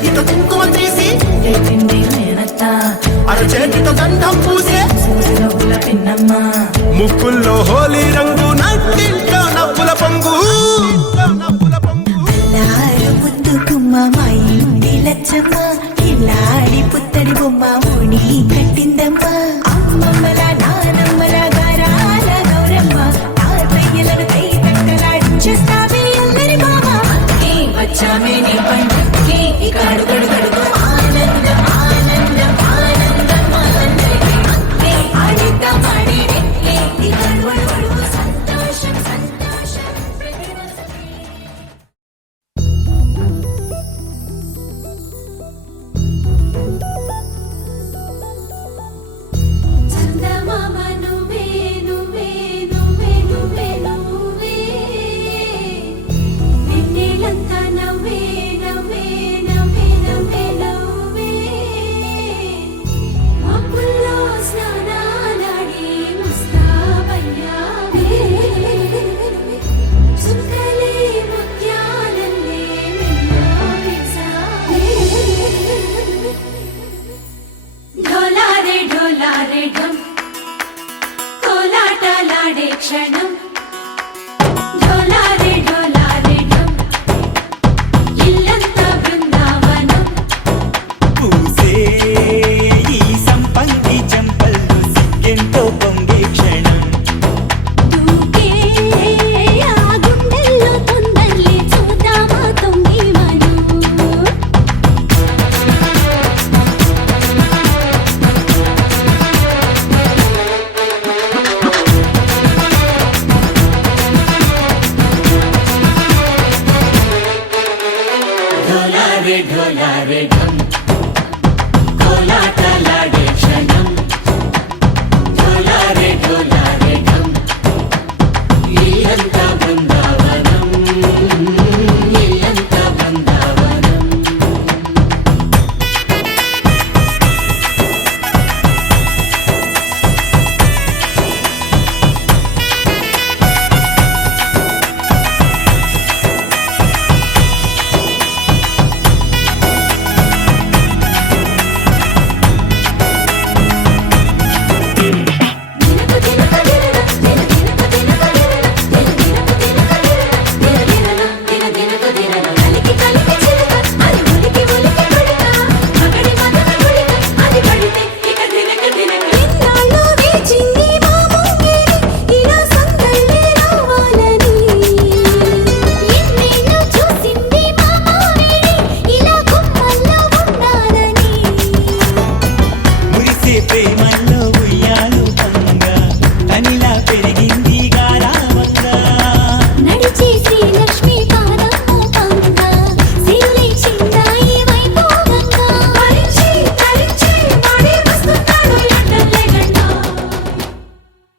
చేతితో కుంకుమ తీసి అరచేతితో గంధం పూసే పిన్నమ్మ ముక్కుల్లో హోలీ రంగు నట్టింట్లో నవ్వుల పొంగు ముద్దు కుమ్మ మా ఇంటి లచ్చమ్మ ఇల్లాడి పుత్తడి బొమ్మ ముడి కట్టిందమ్మ అమ్మమ్మల నానమ్మల గారాల గౌరమ్మ తాతయ్యలను కై తక్కలాడించేస్తావే అందరి బామ వచ్చామే నీ పండుగకి ఇక అడుగడు గడుగు ఆనందం ఆనందం ఆనందం ఆనందమే ఆడిద్దాం ఆడిడే ఇక అడుగడు సంతోషం సంతోషం చందమామ నువ్వే నువ్వే నువ్వే నువ్వే నువ్వే నిన్నేలంతా నవ్వే నవ్వే నవ్వే నవ్వే నవ్వే మబ్బుల్లో స్నానాలాడి ముస్తాబయ్యావే చుక్కలే ముత్యాలల్లే మెన్నావేశావే ఢోలారే ఢమ్ కోలాటలాడే క్షణం ఢోలారే ఢమ్ ఇల్లంతా బృందావనం పూసే ఈ సంపంగి చెంపల్లో సిగ్గెంతో పొంగే క్షణం దూకే ఆ గుండెల్లో తొందల్లి చూద్దామా తొంగి మనం ढोलारे ढम कोलाटा